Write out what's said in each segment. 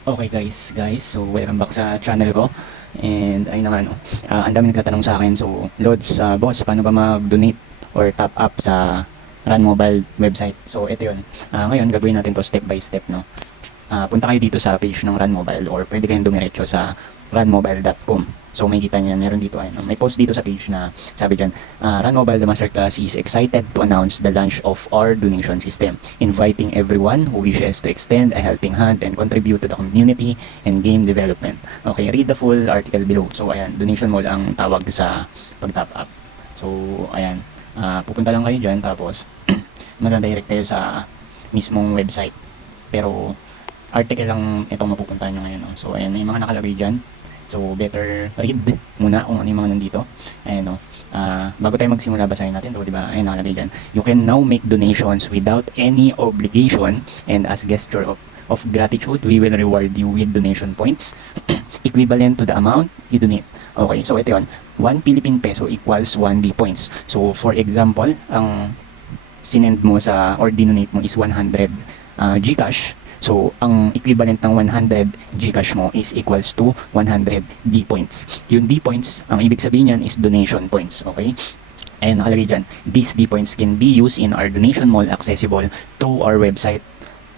Okay guys, so welcome back sa channel ko. And ayun na nga no, ang dami nagtatanong sa akin. So Lods, boss, paano ba mag-donate or top up sa Run Mobile website? So ito yun. Ngayon gagawin natin to step by step no. Punta kayo dito sa page ng Run Mobile or pwede kayong dumiretso sa runmobile.com. So may kita nyo yan, meron dito ayun, may post dito sa page na sabi dyan, Run Mobile the Masterclass is excited to announce the launch of our donation system, inviting everyone who wishes to extend a helping hand and contribute to the community and game development. Okay, read the full article below. So ayan, donation mall ang tawag sa pag-top up. So ayan, pupunta lang kayo dyan tapos mag-direct kayo sa mismong website. Pero article lang itong mapupuntahan nyo ngayon. No? So, ayan, may mga nakalagay dyan. So, better read muna kung ano yung mga nandito. Ayan, no? Bago tayo magsimula, basahin natin to, di ba? Ayan, nakalagay dyan. You can now make donations without any obligation, and as gesture of gratitude, we will reward you with donation points equivalent to the amount you donate. Okay, so ito yun. 1 Philippine peso equals 1 D points. So, for example, ang sinend mo sa or dinonate mo is 100 Gcash. So, ang equivalent ng 100 Gcash mo is equals to 100 D points. Yung D points, ang ibig sabihin yan is donation points. Okay? And nakalagay dyan, these D points can be used in our donation mall accessible through our website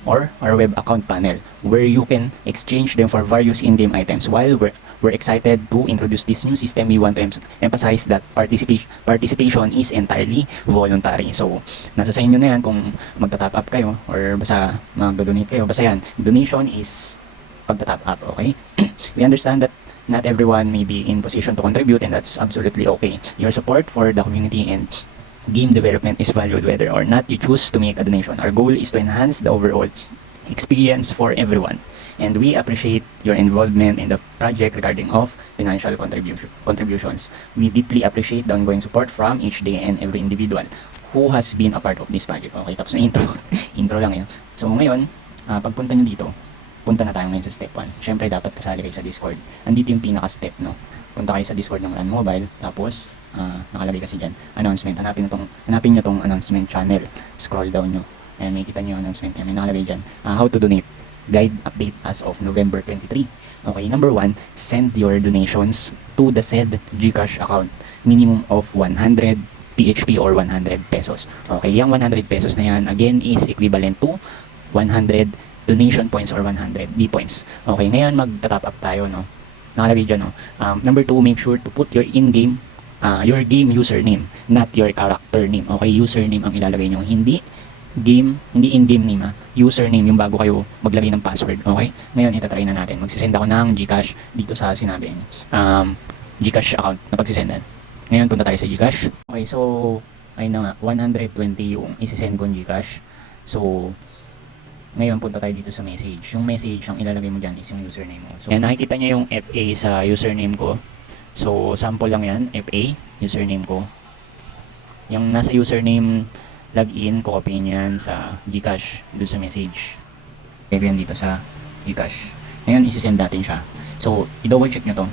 or our web account panel where you can exchange them for various in-game items. While we're excited to introduce this new system, we want to emphasize that participation is entirely voluntary. So, nasa sa inyo na yan kung magta-top up kayo or basta mag-donate kayo. Basta yan, donation is pagta-top up, okay? We understand that not everyone may be in position to contribute, and that's absolutely okay. Your support for the community and game development is valued whether or not you choose to make a donation. Our goal is to enhance the overall experience for everyone, and we appreciate your involvement in the project regarding of financial contributions. We deeply appreciate the ongoing support from each day and every individual who has been a part of this project. Okay, tapos na intro. Intro lang yun. So ngayon, pagpunta nyo dito, punta na tayo ngayon sa step 1. Syempre dapat kasali kayo sa Discord. Andito yung pinaka-step, no? Punta kayo sa Discord ng Run Mobile, tapos nakalagay kasi dyan, announcement. Hanapin nyo tong announcement channel. Scroll down nyo. Ayan, may kita nyo yung announcement. May nakalagay dyan, how to donate. Guide update as of November 23. Okay, number 1, send your donations to the said Gcash account. Minimum of 100 PHP or 100 pesos. Okay, yung 100 pesos na yan, again, is equivalent to 100 donation points or 100 D points. Okay, ngayon magta-top up tayo, no? Nakalagay dyan, no? Number 2, make sure to put your in-game your game username, not your character name. Okay, username ang ilalagay nyo, hindi in-game name, username yung bago kayo maglagay ng password. Okay, ngayon itatry na natin. Magsisend ako ng Gcash dito sa sinabing Gcash account na pagsisendan. Ngayon punta tayo sa Gcash. Okay, so ayun na nga, 120 yung isisend kong Gcash. So ngayon punta tayo dito sa message. Yung message ang ilalagay mo dyan is yung username mo. So yan, nakikita nyo yung FA sa username ko. So, sample lang yan, FA, username ko. Yung nasa username, login, copy niyan sa Gcash, doon sa message. Lagay yan dito sa Gcash. Ngayon, isi-send natin siya. So, i-double check nyo to.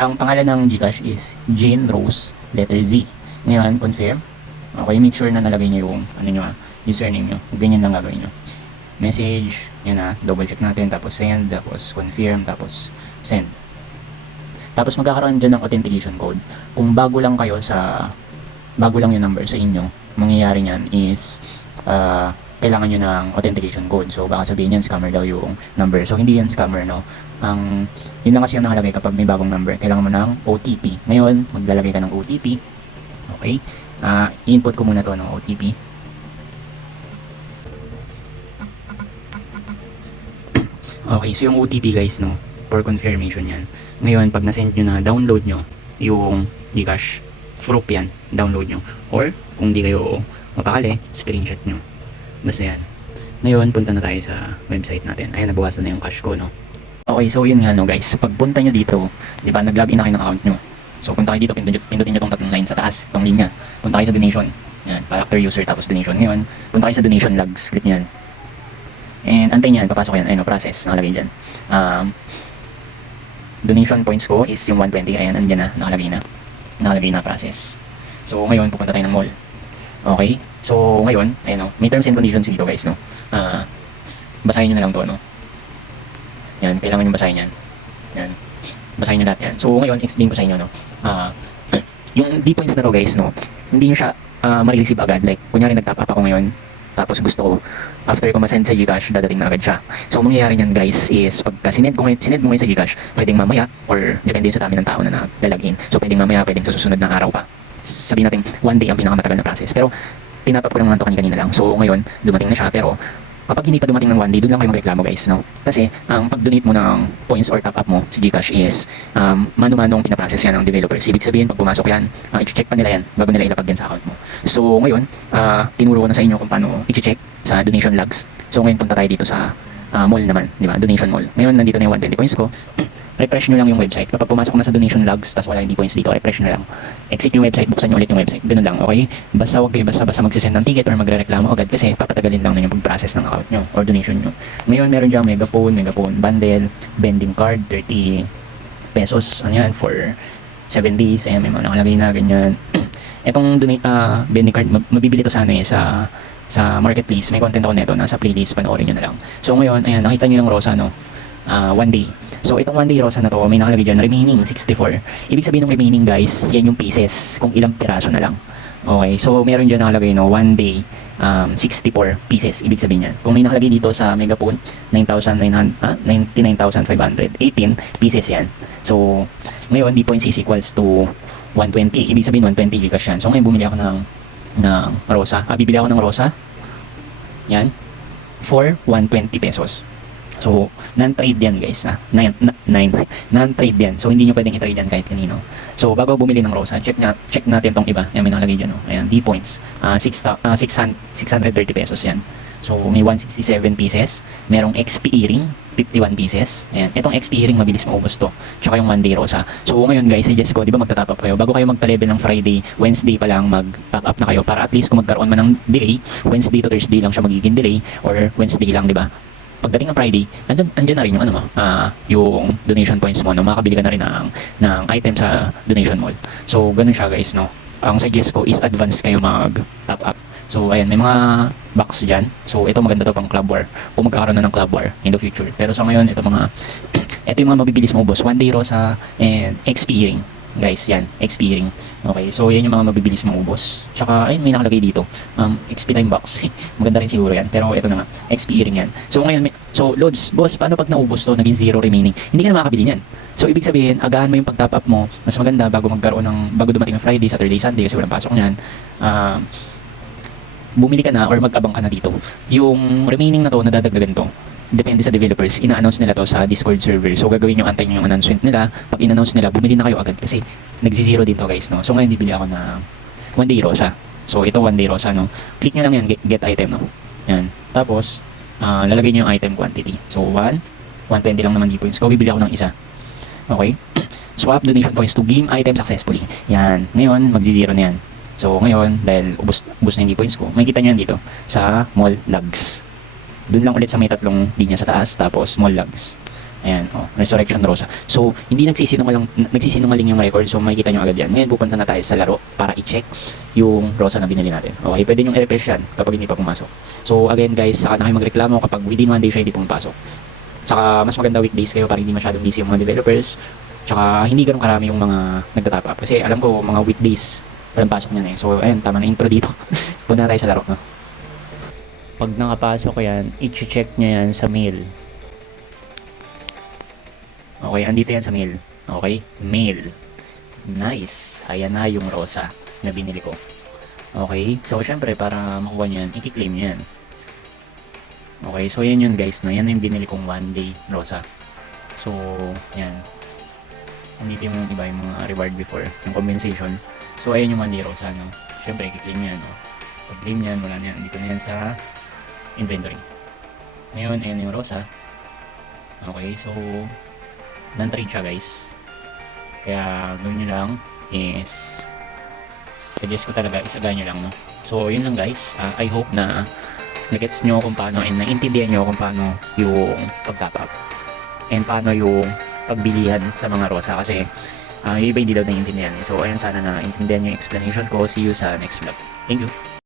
Ang pangalan ng Gcash is Jane Rose, letter Z. Ngayon, confirm. Okay, make sure na nalagay nyo yung username nyo. Ganyan lang gagawin nyo. Message, yan double check natin, tapos send, tapos confirm, tapos send. Tapos magkakaroon dyan ng authentication code. Kung bago lang yung number sa inyo, mangyayari nyan is, kailangan nyo ng authentication code. So, baka sabihin yan, scammer daw yung number. So, hindi yan scammer, no? Yun lang kasi yung nakalagay kapag may bagong number. Kailangan mo ng OTP. Ngayon, maglalagay ka ng OTP. Okay? I-input ko muna to, no? OTP. Okay, so yung OTP, guys, no? For confirmation yan. Ngayon, pag na-send nyo na, download nyo yung Gcash. Proof yan, download nyo. Or, kung di kayo mapakali, screenshot nyo. Basta yan. Ngayon, punta na tayo sa website natin. Ayan, nabawasan na yung cash ko, no? Okay, so yun nga, no, guys. Pagpunta nyo dito, di ba, nag-login na kayo ng account nyo. So, punta kayo dito, pindutin nyo itong tatlong line sa taas, itong linya. Punta kayo sa donation. Yan, character user, tapos donation. Ngayon, punta kayo sa donation logs. Click nyo yan. And antayin yan, papasok yan. Ayun, process, nakalagay dyan. Donation points ko is yung 120. Ayan, andyan na, nakalagay na process. So ngayon pupunta tayo ng mall. Okay, so ngayon ayan, no, may terms and conditions dito, guys, no. Basahin nyo na lang to, no. yan, kailangan nyo basahin yan. Yan. Basahin nyo lahat yan. So, ngayon, explain ko sa inyo, no. Yung D-points na to, guys, no, hindi nyo siya ma-receive agad. Like, kunyari nag-top up ako ngayon, tapos gusto ko, after ko ma-send sa Gcash, dadating na agad siya. So, ang mangyayari niyan, guys, is pagka sinend mo ngayon sa Gcash, pwedeng mamaya, or depende sa dami ng tao na nag-login. So, pwedeng mamaya, pwedeng sa susunod na araw pa. Sabihin natin, 1 day ang pinakamatagal na process. Pero, tinatap ko naman ito kanina lang. So, ngayon, dumating na siya. Pero, kapag hindi pa dumating ng 1 day, doon lang kayo magreklamo, guys, no? Kasi, ang pag-donate mo ng points or top up mo sa Gcash is, mano-manong pinaprocess yan ng developers. Ibig sabihin, pag pumasok yan, i-check pa nila yan bago nila ilapag yan sa account mo. So, ngayon, tinuro ko na sa inyo kung paano i-check sa donation logs. So, ngayon punta tayo dito sa mall naman, di ba? Donation mall. Ngayon, nandito na yung 120 points ko. Refresh nyo lang yung website. Kapag pumasok na sa donation logs, tapos wala yung points dito, refresh nyo lang. Exit yung website, buksan nyo ulit yung website. Ganun lang, okay? Basta huwag kayo basta magsisend ng ticket or magre-reklamo agad kasi papatagalin lang na yung pag-process ng account nyo or donation nyo. Ngayon, meron dyan megaphone bundle, vending card, 30 pesos, ano yan, for 7 days, may mga nakalagay na, ganyan. Itong vending card, mabibili to sana sa marketplace. May content ako nito, nasa playlist, panoorin nyo na lang. So ngayon, ayan, nakita nyo yung Rosa, no? 1 day. So itong 1 day Rosa na to, may nakalagay dyan, remaining 64. Ibig sabihin ng remaining, guys, yan yung pieces, kung ilang piraso na lang. Okay, so meron dyan nakalagay, no, 1 day, 64 pieces, ibig sabihin yan. Kung may nakalagay dito sa Megapone, 99,518 pieces yan. So, ngayon, D-points is equals to 120. Ibig sabihin, 120 Gcash yan. So, ngayon bumili ako ng Rosa. Bibili ako ng Rosa. Yan. For 120 pesos. So, non-trade yan, guys. Non-trade yan. So, hindi nyo pwedeng i-trade yan kahit kanino. So, bago bumili ng Rosa, check natin tong iba. Yan, may nakalagay dyan. Ayan, D-points. 630 pesos yan. So, may 167 pieces. Merong XP earring, 51 pieces. Ayan. Itong XP earring, mabilis maubos to. Tsaka yung 1 day Rosa. So, ngayon, guys, suggest ko, di ba magta-top up kayo? Bago kayo magpa-level ng Friday, Wednesday pa lang mag-top up na kayo para at least kung magkaroon man ng delay, Wednesday to Thursday lang siya magiging delay or Wednesday lang, di ba? Pagdating ng Friday, andyan na rin yung yung donation points mo, no? Makakabili ka na rin ng item sa donation mall. So, ganun siya, guys, no? Ang suggest ko is advance kayo mag-top up. So, ayan, may mga box dyan. So, ito maganda to pang club war. Kung magkakaroon na ng club war in the future. Pero sa ngayon, ito yung mga mabibilis mo ubos. 1 day Rosa and XP ring. Guys, yan, XP ring. Okay, so yan yung mga mabibilis mong ubos. Tsaka, ayun, may nakalagay dito. XP time box. Maganda rin siguro yan. Pero ito na nga, XP ring yan. So ngayon, loads, boss, paano pag naubos to, naging 0 remaining? Hindi ka na makakabili niyan. So, ibig sabihin, agahan mo yung pag-top up mo. Mas maganda bago bago dumating ng Friday, Saturday, Sunday, kasi walang pasok niyan. Bumili ka na or mag-abang ka na dito. Yung remaining na to, nadadagdagan to. Depende sa developers, ina-announce nila to sa Discord server. So, gagawin nyo, antayin nyo yung announcement nila. Pag in-announce nila, bumili na kayo agad kasi nagsi-zero dito, guys, no? So, ngayon, bibili ako na 1 day Rosa. So, ito 1 day Rosa, no? Click nyo lang yan, get item, no? Yan. Tapos, lalagay nyo yung item quantity. So, 120 lang naman D-points. So, bibili ako ng isa. Okay? Swap donation points to game item successfully. Yan. Ngayon, magzi-zero na yan. So, ngayon, dahil ubos na yung D-points ko, makikita nyo yan dito sa mall logs. Doon lang ulit sa may tatlong linya sa taas, tapos mall logs. Ayan, Resurrection Rosa. So, hindi nagsisinungaling yung record, so makikita nyo agad yan. Ngayon, pupunta na tayo sa laro para i-check yung Rosa na binili natin. Okay, pwede nyo i-refresh yan kapag hindi pa pumasok. So, again, guys, saka na kayo magreklamo kapag within 1 day siya hindi pumapasok. Saka, mas maganda weekdays kayo para hindi masyadong busy yung mga developers. Saka, hindi ganun karami yung mga nagtatap up. Kasi, alam ko, mga weekdays, walang pasok niyan eh. So, ayun, tama na intro dito. Punta na tayo sa laro, no? Pag nakapasok yan, i-check nyo yan sa mail. Okay, andito yan sa mail. Okay, mail. Nice. Ayan na yung Rosa na binili ko. Okay, so syempre para makuha nyo yan, i-claim nyo yan. Okay, so yan yun, guys, no? Yan yung binili kong 1 day Rosa. So, yan. Andito yung iba yung mga reward before, yung compensation. So, ayan yung 1 day Rosa, no? Syempre, i-claim nyo yan, no? Pag-claim yan, wala na yan. Dito na yan sa inventory. Ngayon, ayan yung Rosa. Okay, so non-trade siya, guys. Kaya gawin nyo lang is suggest ko talaga isagaan nyo lang, no? So yun lang, guys. I hope na nagets nyo kung paano and naintindihan nyo kung paano yung pag-top up and paano yung pagbilihan sa mga Rosa kasi yung iba hindi daw naiintindihan. So ayun, sana na intindihan nyo yung explanation ko. See you sa next vlog. Thank you.